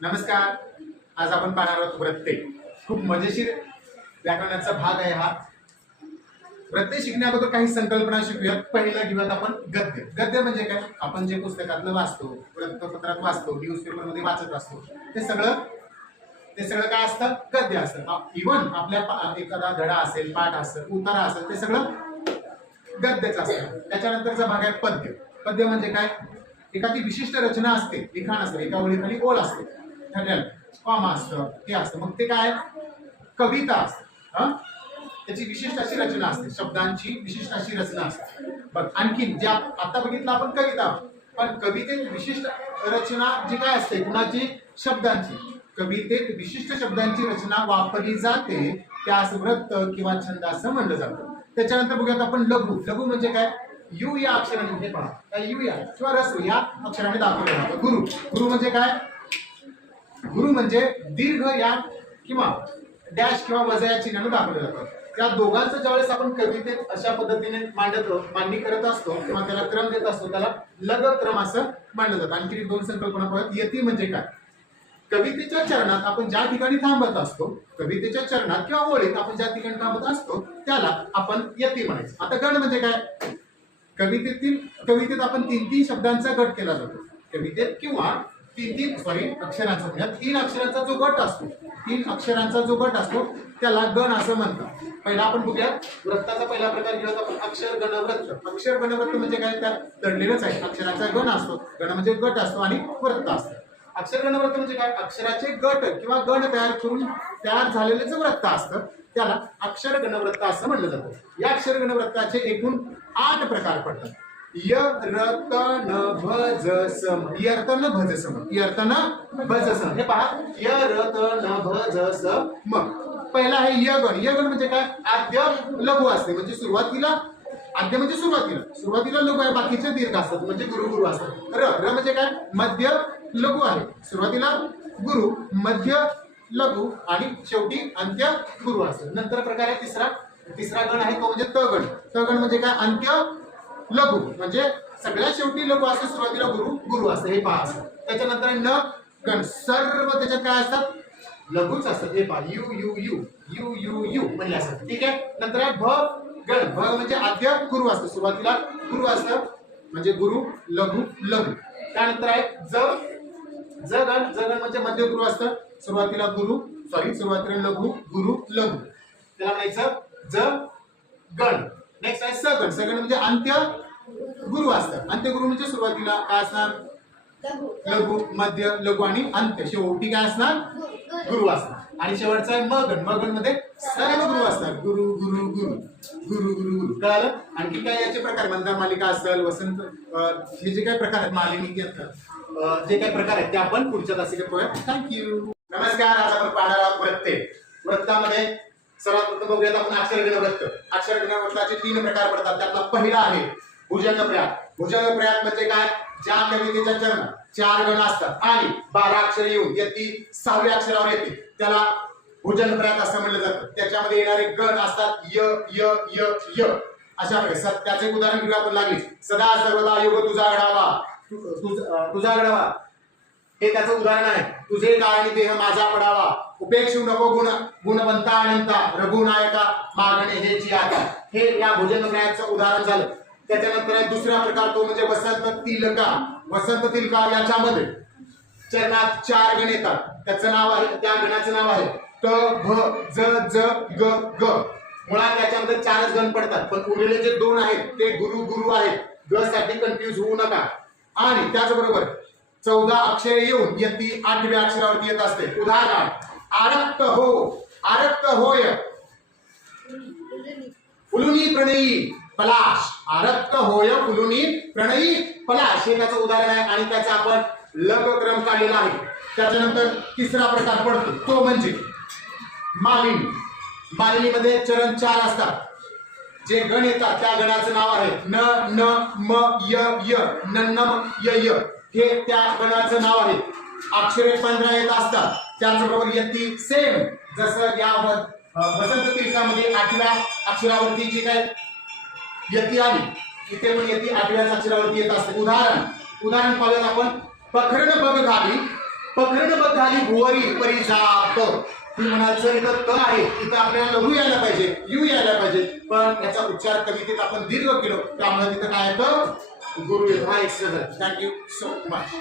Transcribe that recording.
नमस्कार. आज आपण पाहणार आहोत वृत्ते. खूप मजेशीर व्याकरणाचा भाग आहे हा. वृत्ते शिकण्याअगोदर काही संकल्पना शिकूयात. पहिलं घेऊयात आपण गद्य. गद्य म्हणजे काय? आपण जे पुस्तकातलं वाचतो, वृत्तपत्रात वाचतो, न्यूजपेपर मध्ये वाचत असतो, ते सगळं काय असतं? गद्य असतं. इव्हन आपल्या एखादा धडा असेल, पाठ असेल, उतारा असेल, ते सगळं गद्यच असतं. त्याच्यानंतरचा भाग आहे पद्य. पद्य म्हणजे काय? एखादी विशिष्ट रचना असते, लिखाण असते, एका ओळीखाली ओळ असते, ठरलेलं कॉमा असतं, हे असतं. मग ते काय? कविता असते. त्याची विशिष्ट अशी रचना असते, शब्दांची विशिष्ट अशी रचना असते. बघ, आणखी ज्या आता बघितलं आपण कविता, पण कवितेत विशिष्ट रचना जी काय असते, कुणाची? शब्दांची. कवितेत विशिष्ट शब्दांची रचना वापरली जाते, त्यास वृत्त किंवा छंद असं म्हणलं जातं. त्याच्यानंतर बघूयात आपण लघु. लघु म्हणजे काय? यू या अक्षराने, हे पहा, यू या किंवा रस्व या अक्षराने दाखवलं जातं. गुरु. गुरु म्हणजे काय? गुरु म्हणजे दीर्घ या किंवा डॅश किंवा वजा या चिन्हाने दाखवलं जातं. त्या दोघांचं ज्यावेळेस आपण कवितेत अशा पद्धतीने मांडणी करत असतो किंवा त्याला क्रम देत असतो, त्याला लग क्रम असं मानलं जातं. आणखी दोन संकल्पना पाहूयात. यती म्हणजे काय? कवितेच्या चरणात आपण ज्या ठिकाणी थांबत असतो, कवितेच्या चरणात किंवा ओळीत आपण ज्या ठिकाणी थांबत असतो, त्याला आपण यती म्हणायचं. आता गण म्हणजे काय? कवितेत आपण तीन शब्दांचा गट केला जातो. कवितेत किंवा अक्षरांचा, तीन अक्षरांचा जो गट असतो, तीन अक्षरांचा जो गट असतो त्याला गण असं म्हणतात. पहिला आपण बघूया वृत्ताचा पहिला प्रकार घेऊयात आपण, अक्षर गण वृत्त. अक्षर गण वृत्त म्हणजे काय? त्यात दडलेलंच आहे. अक्षरांचा गण असतो, गण म्हणजे गट असतो आणि वृत्त असतं. अक्षर गण वृत्त म्हणजे काय? अक्षराचे गट किंवा गण तयार करून तयार झालेले जे वृत्त असतं त्याला अक्षर गणवृत्त असं म्हणलं जातं. या अक्षर गणवृत्ताचे एकूण 8 प्रकार पडतात. य र त न भ ज सम. य र त न भ ज सम. य र त न भ ज सम. हे पहा, य र त न भ ज स म. पहिला आहे य गण. य गण म्हणजे काय? आद्य लघु असते, म्हणजे सुरुवातीला आद्य म्हणजे सुरुवातीला लघु आहे, बाकीचे दीर्घ असतात, म्हणजे गुरु असतात. र म्हणजे काय? मध्य लघु आहे, सुरुवातीला गुरु, मध्य लघु आणि शेवटी अंत्य गुरु असतं. नंतर प्रकार आहे तिसरा गण आहे तो म्हणजे त गण. त गण म्हणजे काय? अंत्य लघु, म्हणजे सगळ्यात शेवटी लघु असते, सुरुवातीला गुरु असते. हे पहा असं. त्याच्यानंतर न गण, सर्व त्याच्यात काय असतात? लघुच असतात. हे पहा, you you you you you you म्हणजे असं. ठीक आहे. नंतर आहे भ गण. भ म्हणजे आद्य गुरु असतं, सुरुवातीला गुरु असतं, म्हणजे गुरु लघु. त्यानंतर आहे ज गण. ज गण म्हणजे मध्य गुरु असतं, सुरुवातीला लघु गुरु लघु, त्याला म्हणायचं ज गण. नेक्स्ट आहे स गण. स गण म्हणजे अंत्य गुरु असतं. अंत्य गुरु म्हणजे सुरुवातीला काय असणार? लघु, मध्य लघु आणि अंत्य, शेवटी काय असणार? गुरु असणार. आणि शेवटचा आहे म गण. म गण मध्ये सर्व गुरु असतात, गुरु गुरु गुरु गुरु गुरु गुरु. कळालं? आणखी काय याचे प्रकार? मंदार मालिका असेल, वसंत, हे जे काही प्रकार आहेत, मालिनी, जे काही प्रकार आहेत ते आपण पुढच्या तासिकेत पाहूया. थँक्यू. नमस्कार. आज आपण पाहणार आहोत वृत्ते. वृत्तामध्ये सर्वात प्रथम बघूयात आपण अक्षरगण वृत्त. अक्षरगण वृत्ताचे 3 प्रकार पडतात. त्यातला पहिला आहे भुजंग प्रयाग. भुजंग प्रयाग म्हणजे काय? ज्या कवितेच्या चरणात 4 गण असतात आणि 12 अक्षर येऊन यती 6व्या अक्षरावर येते, त्याला भुजंग प्रयाग असं म्हणलं जातं. त्याच्यामध्ये येणारे गण असतात य य य य अशा प्रकारे. त्याचे उदाहरण घेऊया आपण. लागलीच सदा सर्वदा योग तुझा घडावा, हे त्याचं उदाहरण आहे. तुझे कारणी देह माझा पडावा, उपेक्षू नको गुणवंता अनंता, रघुनायका मागणे हे जी आता. हे या भुजंग प्रयागचं उदाहरण झालं. त्याच्यानंतर दुसरा प्रकार तो म्हणजे वसंत तिलका. वसंत तिलका याच्यामध्ये चरणात 4 गण येतात. त्याचं नाव आहे, त्या गणाचं नाव आहे त भ ज ज ग ग. मुळात त्याच्यामध्ये 4च गण पडतात, पण उरलेले जे 2 आहेत ते गुरु आहेत. ग साठी कन्फ्युज होऊ नका. आणि त्याचबरोबर 14 अक्षरे येऊन यती 8व्या अक्षरावरती येत असते. उदाहरण आरक्त होय फुलुनी प्रणयी पलाश. आरक्त होय फुलुनी प्रणयी पलाश हे त्याचं उदाहरण आहे आणि त्याचा आपण लघु क्रम काढलेला आहे. त्याच्यानंतर तिसरा प्रकार पडतो तो म्हणजे मालिनी. मालिनीमध्ये चरण 4 असतात. जे गण येतात त्या गणाचं नाव आहे न न म य य, नन्नम य य, हे त्या गणाचं नाव आहे. अक्षरे 15 येत असतात. त्याचबरोबर यती सेम जसं या वसंत तिलकामध्ये 8व्या अक्षरावरती जी काय यती आली, इथे पण यती 8व्या अक्षरावरती येत असते. उदाहरण पाहूयात आपण. पखरण बघ झाली भुवरी परी जात. तुम्ही म्हणाल सर इथं क आहे, इथं आपल्याला लघु यायला पाहिजे, यू यायला पाहिजे, पण याचा उच्चार कवितेत आपण दीर्घ केलो त्यामुळे तिथं काय येतं गुरु येतो. हा एक्सरसाइज. Thank you so much.